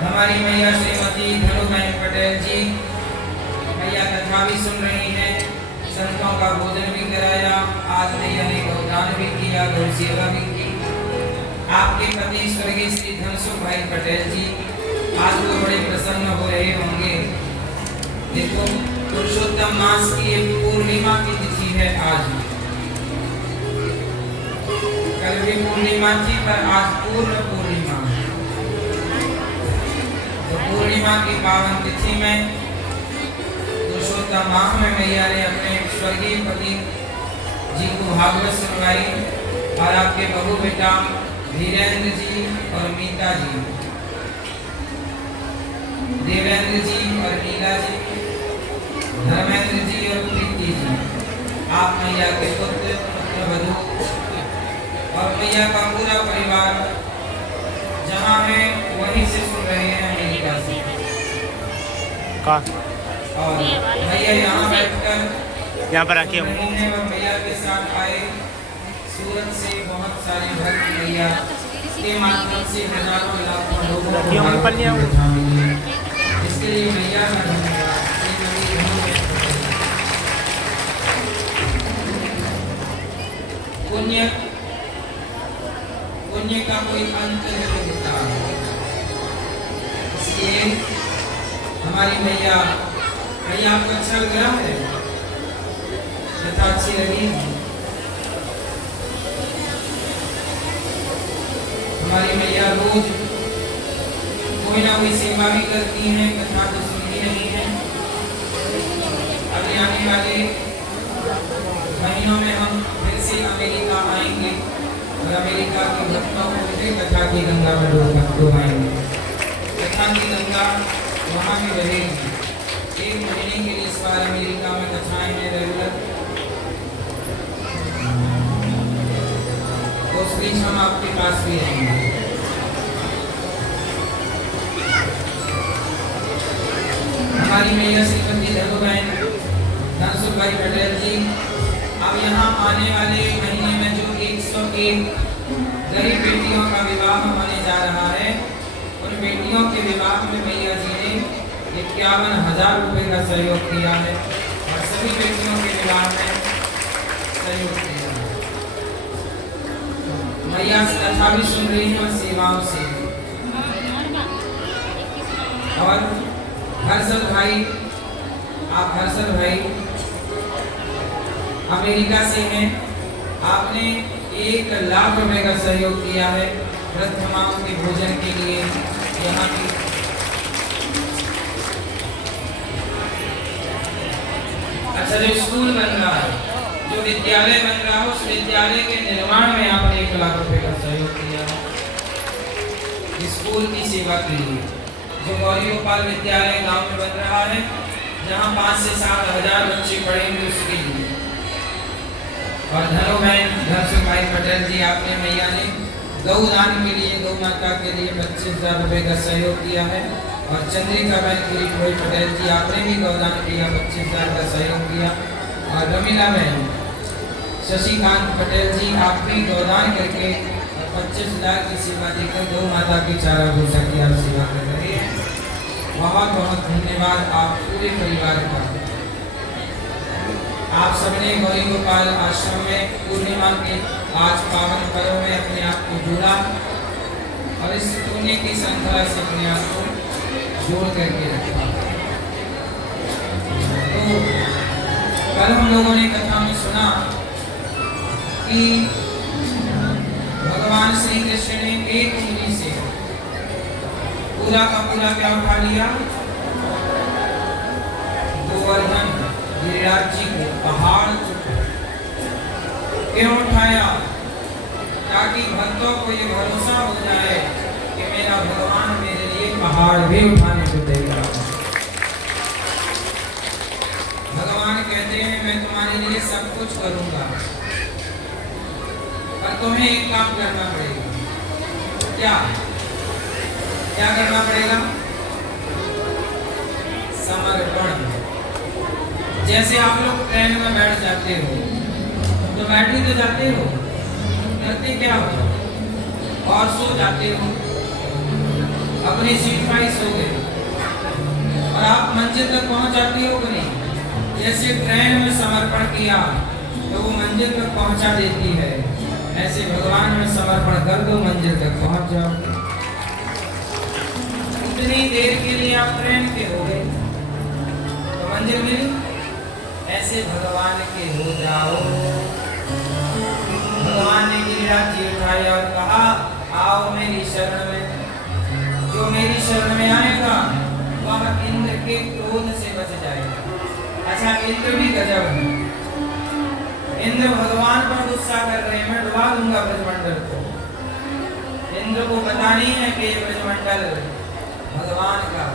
हमारी मैया श्रीमती धनुबहन पटेल जी मैया कथा भी सुन रही हैं, संतों का भोजन भी कराया, आज मैया ने गौदान भी किया, गौ सेवा भी की। आपके पति स्वर्गीय श्री धनसुख भाई पटेल जी आज तो बड़े प्रसन्न हो रहे होंगे। देखो पुरुषोत्तम मास की एक पूर्णिमा की तिथि है आज, कल भी पूर्णिमा थी पर आज पूर्ण पूर्णिमा। तो पूर्णिमा की पावन तिथि में पुरुषोत्तम माह में मैया ने अपने स्वर्गीय पति जी को भागवत सुनवाई और आपके बहू बेटा धीरेन्द्र जी और मीता जी, देवेंद्र जी और नीला जी, धर्मेंद्र जी और प्रीति जी, आप मैया के पुत्र पुत्रवधू और मैया का पूरा परिवार जहाँ है वहीं से सुन रहे हैं अमेरिका से। और मैया यहाँ बैठकर यहाँ पर आके मैया के साथ आए। सूरत से बहुत सारे भक्त मैया के माध्यम से हजारों लाखों लोगों को इसके लिए मैया का धन्यवाद। पुण्य पुण्य का कोई अंत नहीं होता, इसलिए हमारी मैया आपको अच्छा लग रहा है, कथा अच्छी लगी। हमारी मैया रोज कोई ना कोई सेवा भी करती हैं, कथा तो सुनती नहीं है। अभी आने वाले महीनों में हम फिर से अमेरिका आएंगे और अमेरिका के भक्तों को फिर कथा की गंगा में डुबाएंगे। कथा की गंगा वहाँ भी रहेगी। एक महीने के लिए इस बार अमेरिका में कथाएं हैं रेगुलर, उस बीच हम आपके पास भी रहेंगे। हमारी मैया श्रीमती धनुबहन धनसुख भाई पटेल जी अब यहाँ आने वाले महीने में जो 101 गरीब बेटियों का विवाह होने जा रहा है, उन बेटियों के विवाह में मैया जी ने 51,000 रुपए का सहयोग किया है और सभी बेटियों के विवाह में सहयोग किया है। मैया कथा भी सुन रही है और सेवाओं से। और हर्षद भाई, आप हर्षद भाई अमेरिका से हैं, आपने 1 लाख रुपए का सहयोग किया है वृद्ध माओं के भोजन के लिए। यहाँ की अच्छा जो स्कूल बन रहा है, जो विद्यालय बन रहा है, उस विद्यालय के निर्माण में आपने 1 लाख रुपए का सहयोग किया है स्कूल की सेवा के लिए। जो गौरी गोपाल विद्यालय गांव में बन रहा है, जहां 5 से 7 हजार बच्चे पढ़ेंगे, उसके लिए। और धनुबहन धनसुख भाई पटेल जी आपने मैया ने गौदान के लिए, गौ माता के लिए 25,000 रुपए का सहयोग किया है। और चंद्रिका बहन किरीट भाई पटेल जी आपने भी गौदान किया, 25,000 का सहयोग किया। और रमीला बहन शशिकांत पटेल जी आप भी गौदान करके 25,000 की सेवा देकर गौ माता की चारा भूसा की आप सेवा कर रहे हैं। बहुत बहुत धन्यवाद आप पूरे परिवार का। आप सबने गौरी गोपाल आश्रम में पूर्णिमा के आज पावन पर्व में अपने आप को जोड़ा और इस पुण्य की श्रृंखला से अपने आप को जोड़ करके रखा। तो कल हम लोगों ने कथा में सुना कि भगवान श्री कृष्ण ने एक उंगली से पूरा का पूरा क्या उठा लिया, गोवर्धन गिरिराज जी को पहाड़ क्यों उठाया, ताकि भक्तों को ये भरोसा हो जाए कि मेरा भगवान मेरे लिए पहाड़ भी उठाने को तैयार है। भगवान कहते हैं मैं तुम्हारे लिए सब कुछ करूंगा, पर तुम्हें एक काम करना पड़ेगा। क्या क्या करना पड़ेगा? समर्पण। जैसे आप लोग ट्रेन में बैठ जाते हो तो बैठ ही तो जाते हो, करते क्या हो और सो जाते हो। अब अपनी सीट पाई सो गए और आप मंजिल तक पहुंच जाती हो कि नहीं? जैसे ट्रेन में समर्पण किया तो वो मंजिल तक पहुंचा देती है, ऐसे भगवान में समर्पण कर दो, मंजिल तक पहुंच जाओ। इतनी देर के लिए आप ट्रेन के हो गए तो मंजिल मिली, ऐसे भगवान के हो जाओ। भगवान ने गिरिराज जी उठाया और कहा, आओ मेरी शरण में। जो मेरी शरण में आएगा वह इंद्र के क्रोध से बच जाएगा। अच्छा, इंद्र भी गजब है। इंद्र भगवान पर गुस्सा कर रहे हैं, मैं डुबा दूंगा ब्रजमंडल को। इंद्र को पता नहीं है कि ये ब्रजमंडल भगवान का,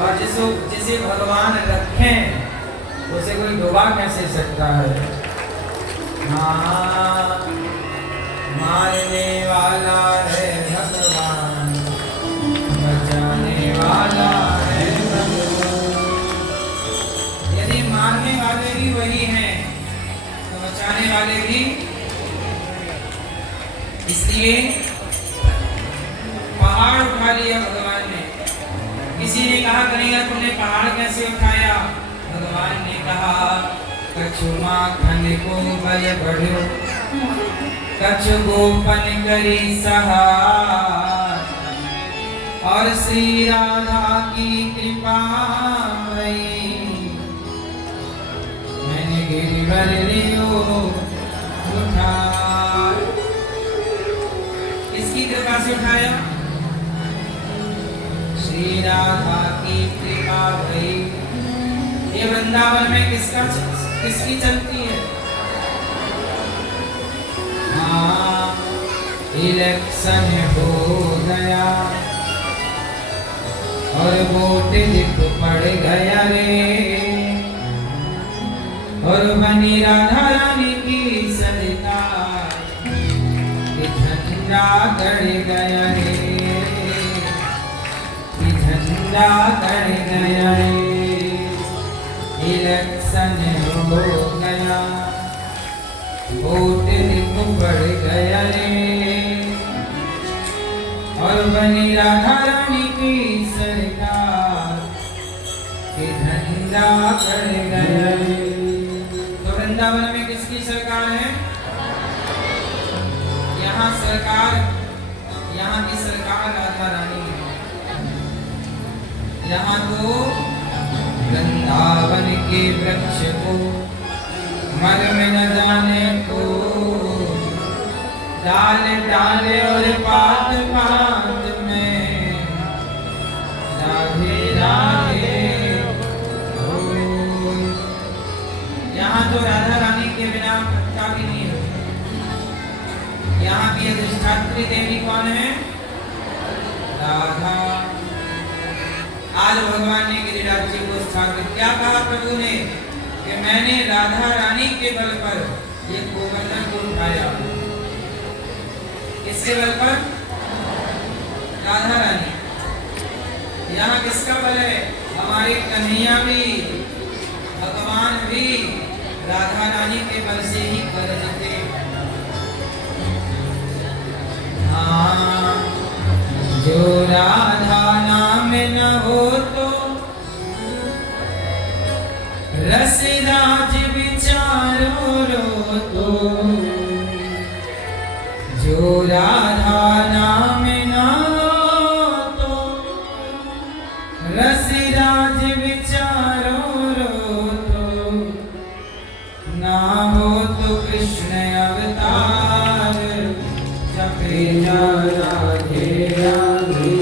और जिसे भगवान रखें उसे कोई डुबा कैसे सकता है? हाँ, मारने वाला है भगवान, बचाने वाला है भगवान। यदि मारने वाले भी वही हैं तो बचाने वाले भी। इसलिए पहाड़ उठा लिया भगवान ने। किसी ने कहा, कन्हैया तुमने पहाड़ कैसे उठाया? भगवान ने कहा, कछु माखन को बल बढ़ो, कछु गोपन करी सहाय, और श्री राधा की कृपा भई, मैंने गिरिवर लियो उठा। किसकी कृपा से उठाया? श्री राधा की कृपा भई। ये वृंदावन में किसकी चलती है? हाँ, इलेक्शन हो गया और वोट लिख पड़ गया रे, और बनी राधा रानी की सरकार, ये झंडा गड़ गया रे, ये झंडा गड़ गया रे। इलेक्शन हो गया, वोट लिख पड़ गया रे, और बनी राधा रानी की सरकार, ये झंडा गड़ गया रे। तो वृंदावन में किसकी सरकार है? यहाँ की सरकार राधा रानी है। यहाँ तो वृंदावन के वृक्ष को मर में न जाने को, डाल डाल और पात पात में राधे राधे हो। यहाँ तो राधा रानी के बिना पत्ता भी नहीं है। यहाँ की अधिष्ठात्री देवी कौन है? राधा। आज भगवान ने गिरिराज जी को स्थापित क्या कहा प्रभु ने कि मैंने राधा रानी के बल पर ये गोवर्धन को उठाया। किसके बल पर? राधा रानी। यहाँ किसका बल है? हमारे कन्हैया भी, भगवान भी राधा रानी के बल से ही गरजते। हाँ, जो राधा नाम न हो तो रसराज विचारो रो तो, जो राधा नाम न हो तो रसराज विचारो रो तो, ना हो तो कृष्ण अवतार जपे राधे राधे।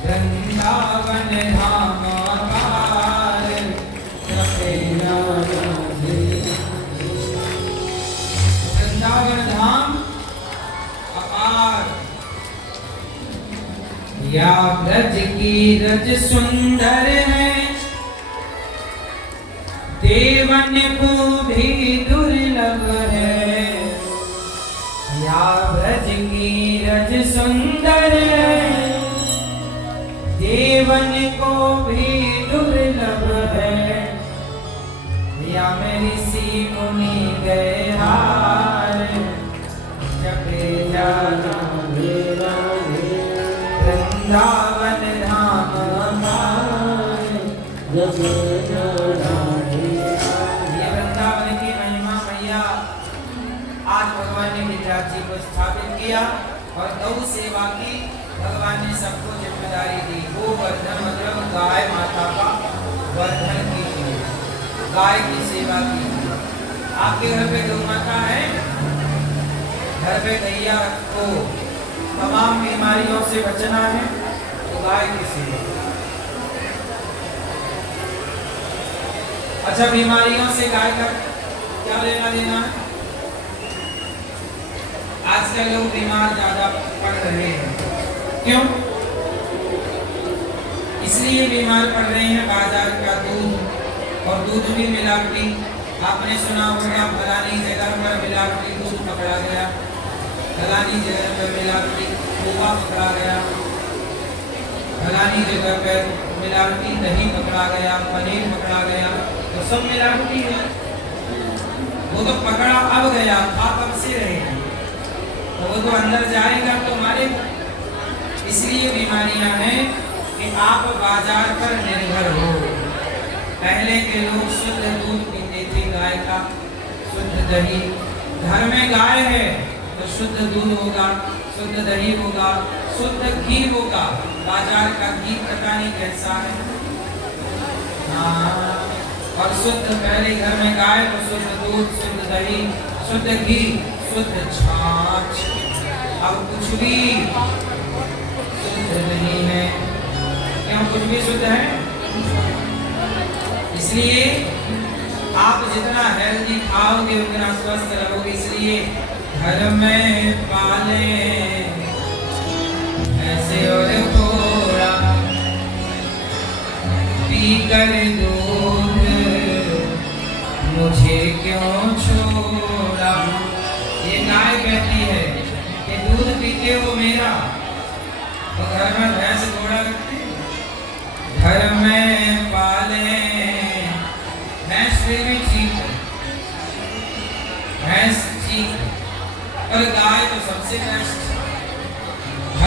वृंदावन धाम अपार जपे राधे। वृंदावन धाम अपार। या ब्रज की रज सुंदर है, देवन को भी दुर्लभ है। या ब्रज की रज सुंदर है, देवन को भी दुर्लभ है। या में ऋषि मुनि गए हार जपे जा राधे राधे। वृंदावन धाम पाए जब ये वृंदावन की महिमा मैया आज भगवान ने गिरिराज जी को स्थापित किया और गौ सेवा की भगवान ने सबको जिम्मेदारी दी। गो वर्धन मतलब गाय माता का वर्धन कीजिए, गाय की सेवा कीजिए। आपके घर पे गौ माता है, घर पे गैया को तमाम बीमारियों से बचना है तो गाय की सेवा। अच्छा, बीमारियों से गाय का क्या लेना देना है? आजकल लोग बीमार ज्यादा पड़ रहे हैं, क्यों? इसलिए बीमार पड़ रहे हैं बाजार का दूध, और दूध भी मिलावटी। आपने सुना होगा फलानी जगह पर मिलावटी दूध पकड़ा गया, फलानी जगह पर मिलावटी खोआ पकड़ा गया, फलानी जगह पर मिलावटी दही पकड़ा गया, पनीर पकड़ा गया, तो सब मिलावटी है। वो तो पकड़ा अब गया, खा कब से रहेगा, तो वो तो अंदर जाएगा तो मारेगा। इसलिए बीमारियां हैं कि आप बाजार पर निर्भर हो। पहले के लोग शुद्ध दूध पीते थे गाय का, शुद्ध दही। घर में गाय है तो शुद्ध दूध होगा, शुद्ध दही होगा, शुद्ध घी होगा। बाजार का घी पता नहीं कैसा है। हाँ, और शुद्ध पहले घर में गाय तो शुद्ध दूध, शुद्ध दही, शुद्ध घी, शुद्ध छाछ। अब कुछ भी शुद्ध नहीं है, क्यों? कुछ भी शुद्ध है। इसलिए आप जितना हेल्दी खाओगे उतना स्वस्थ रहोगे। इसलिए घर में पाले ऐसे और थोड़ा पी कर दूध मुझे क्यों छोड़ा। ये गाय कहती है कि दूध पीते हो मेरा, तो घर में भैंस घोड़ा रखते हैं। घर में पाले भैंस भी ठीक है, भैंस ठीक है, पर गाय तो सबसे बेस्ट